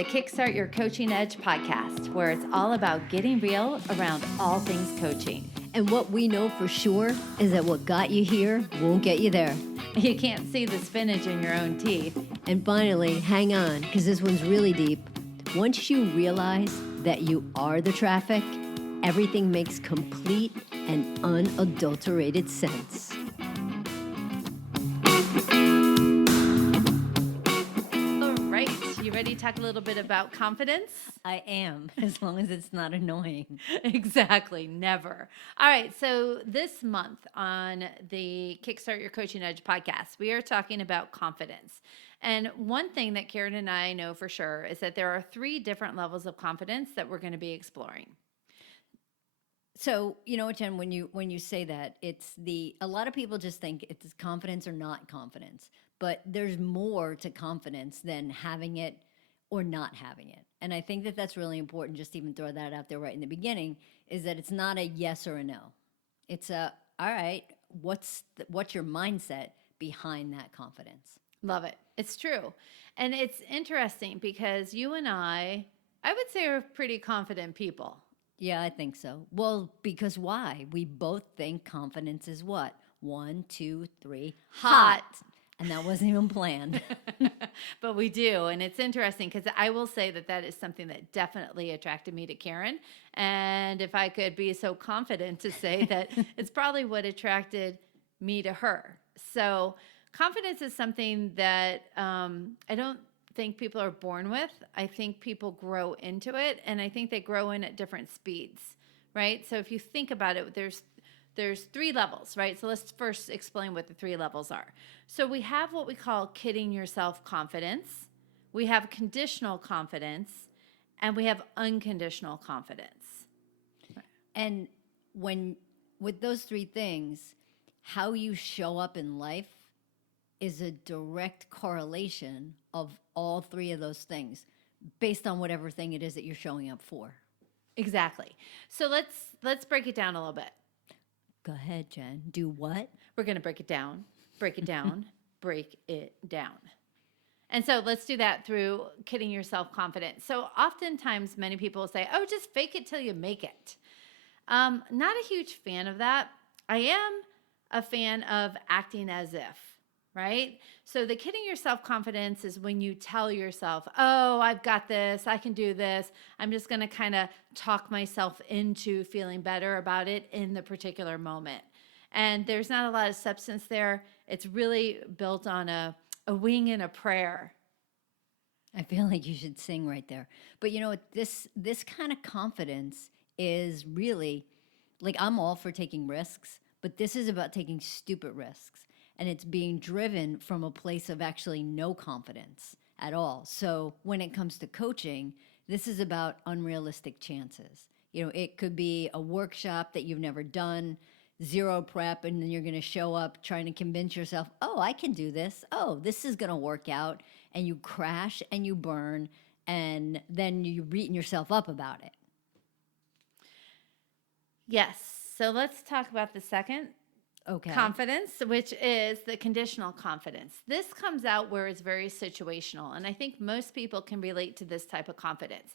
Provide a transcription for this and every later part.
the Kickstart Your Coaching Edge podcast, where it's all about getting real around all things coaching. And what we know for sure is that what got you here won't get you there. You can't see the spinach in your own teeth. And finally, hang on, because this one's really deep. Once you realize that you are the traffic, everything makes complete and unadulterated sense. Ready to talk a little bit about confidence? I am, as long as it's not annoying. Exactly, never. All right, so this month on the Kickstart Your Coaching Edge podcast, we are talking about confidence. And one thing that Karen and I know for sure is that there are 3 different levels of confidence that we're going to be exploring. So, you know what, Jen, when you say that, a lot of people just think it's confidence or not confidence. But there's more to confidence than having it or not having it. And I think that that's really important, just to even throw that out there right in the beginning, is that it's not a yes or a no. It's all right, what's your mindset behind that confidence? Love it. It's true. And it's interesting because you and I would say are pretty confident people. Yeah, I think so. Well, because why? We both think confidence is what? 1, 2, 3, hot. And that wasn't even planned. But we do. And it's interesting because I will say that is something that definitely attracted me to Karen. And if I could be so confident to say that it's probably what attracted me to her. So confidence is something that I don't think people are born with. I think people grow into it. And I think they grow in at different speeds, right? So if you think about it, there's 3 levels, right? So let's first explain what the 3 levels are. So we have what we call kidding yourself confidence. We have conditional confidence, and we have unconditional confidence. And with those 3 things, how you show up in life is a direct correlation of all 3 of those things based on whatever thing it is that you're showing up for. Exactly. So let's break it down a little bit. Go ahead, Jen. Do what? We're going to break it down, break it down. And so let's do that through kidding yourself confidence. So oftentimes many people say, oh, just fake it till you make it. Not a huge fan of that. I am a fan of acting as if, right? So the kidding yourself confidence is when you tell yourself, oh, I've got this, I can do this. I'm just going to kind of talk myself into feeling better about it in the particular moment. And there's not a lot of substance there. It's really built on a wing and a prayer. I feel like you should sing right there. But you know what, this kind of confidence is really, like, I'm all for taking risks, but this is about taking stupid risks. And it's being driven from a place of actually no confidence at all. So when it comes to coaching, this is about unrealistic chances. You know, it could be a workshop that you've never done, 0 prep, and then you're going to show up trying to convince yourself, oh, I can do this. Oh, this is going to work out. And you crash and you burn, and then you're beating yourself up about it. Yes. So let's talk about the second. Okay. Confidence, which is the conditional confidence. This comes out where it's very situational. And I think most people can relate to this type of confidence.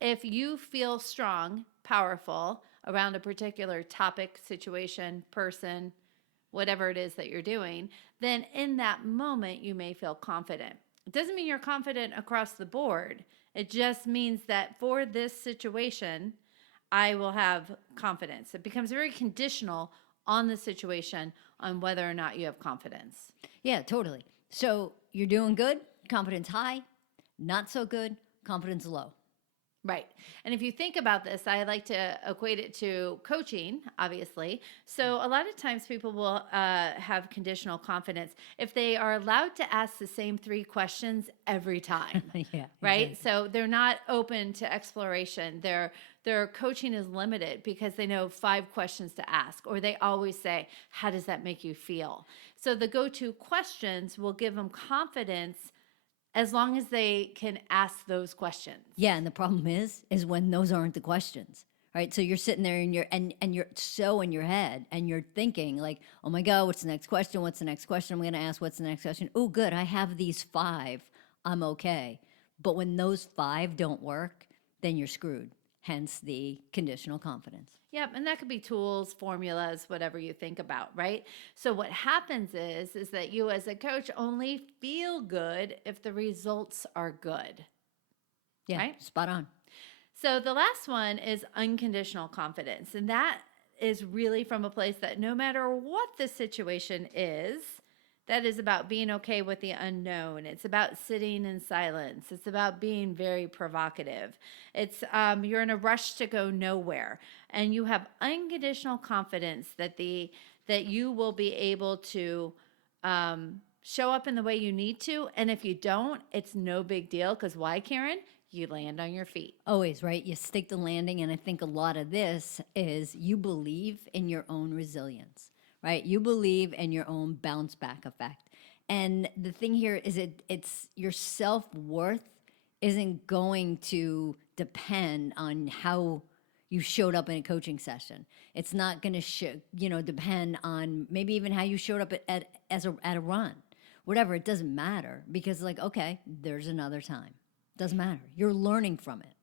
If you feel strong, powerful around a particular topic, situation, person, whatever it is that you're doing, then in that moment, you may feel confident. It doesn't mean you're confident across the board. It just means that for this situation, I will have confidence. It becomes very conditional on the situation, on whether or not you have confidence. Yeah, totally. So you're doing good, confidence high, not so good, confidence low. Right. And if you think about this, I like to equate it to coaching, obviously. So a lot of times people will have conditional confidence if they are allowed to ask the same 3 questions every time. Yeah. Right. Exactly. So they're not open to exploration. Their coaching is limited because they know 5 questions to ask, or they always say, how does that make you feel? So the go-to questions will give them confidence as long as they can ask those questions. Yeah, and the problem is when those aren't the questions, right? So you're sitting there and you're so in your head and you're thinking like, oh my God, what's the next question? What's the next question I'm going to ask? What's the next question? Oh, good, I have these 5. I'm okay. But when those 5 don't work, then you're screwed. Hence the conditional confidence. Yep, and that could be tools, formulas, whatever you think about, right? So what happens is that you as a coach only feel good if the results are good. Yeah, right? spot on. So the last one is unconditional confidence, and that is really from a place that no matter what the situation is, that is about being okay with the unknown. It's about sitting in silence. It's about being very provocative. It's you're in a rush to go nowhere, and you have unconditional confidence that you will be able to show up in the way you need to. And if you don't, it's no big deal. Because why, Karen? You land on your feet. Always, right? You stick the landing. And I think a lot of this is you believe in your own resilience, right? You believe in your own bounce back effect. And the thing here is it's your self-worth isn't going to depend on how you showed up in a coaching session. It's not going to depend on maybe even how you showed up at a run. Whatever, it doesn't matter because okay, there's another time. Doesn't matter. You're learning from it.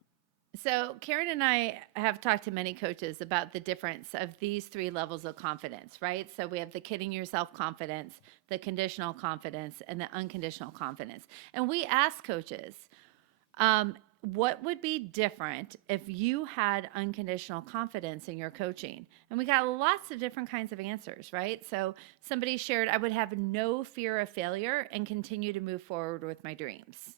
So Karen and I have talked to many coaches about the difference of these 3 levels of confidence, right? So we have the kidding yourself confidence, the conditional confidence, and the unconditional confidence. And we ask coaches, what would be different if you had unconditional confidence in your coaching? And we got lots of different kinds of answers, right? So somebody shared, I would have no fear of failure and continue to move forward with my dreams.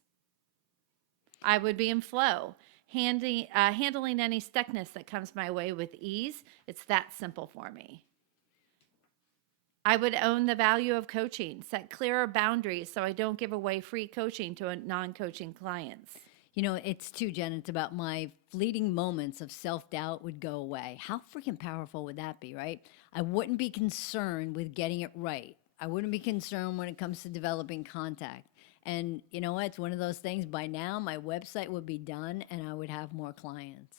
I would be in flow, handling any stuckness that comes my way with ease. It's that simple for me. I would own the value of coaching, set clearer boundaries so I don't give away free coaching to non-coaching clients. It's too, Jen, it's about my fleeting moments of self-doubt would go away. How freaking powerful would that be, right? I wouldn't be concerned with getting it right. I wouldn't be concerned when it comes to developing contact. And you know what? It's one of those things. By now, my website would be done and I would have more clients.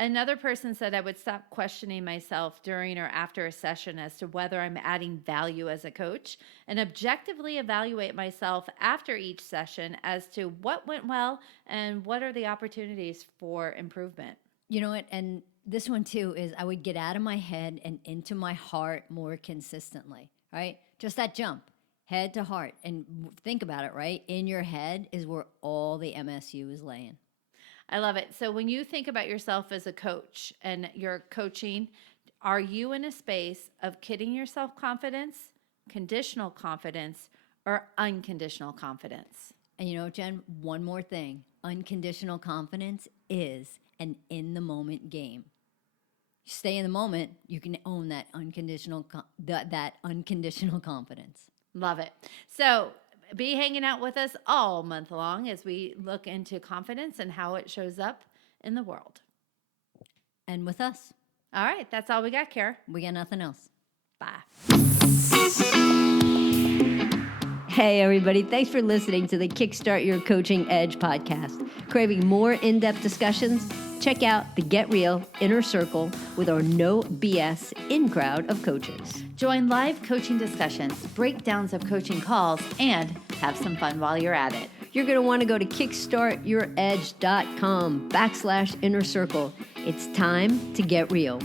Another person said I would stop questioning myself during or after a session as to whether I'm adding value as a coach and objectively evaluate myself after each session as to what went well and what are the opportunities for improvement. You know what? And this one too is I would get out of my head and into my heart more consistently, right? Just that jump. Head to heart. And think about it, right? In your head is where all the MSU is laying. I love it. So when you think about yourself as a coach and you're coaching, are you in a space of kidding yourself confidence, conditional confidence, or unconditional confidence? And Jen, one more thing. Unconditional confidence is an in-the-moment game. Stay in the moment, you can own that unconditional confidence. Love it. So be hanging out with us all month long as we look into confidence and how it shows up in the world. And with us. All right. That's all we got, Kara. We got nothing else. Bye. Hey, everybody. Thanks for listening to the Kickstart Your Coaching Edge podcast. Craving more in-depth discussions? Check out the Get Real Inner Circle with our no BS in-crowd of coaches. Join live coaching discussions, breakdowns of coaching calls, and have some fun while you're at it. You're going to want to go to kickstartyouredge.com/inner circle. It's time to get real.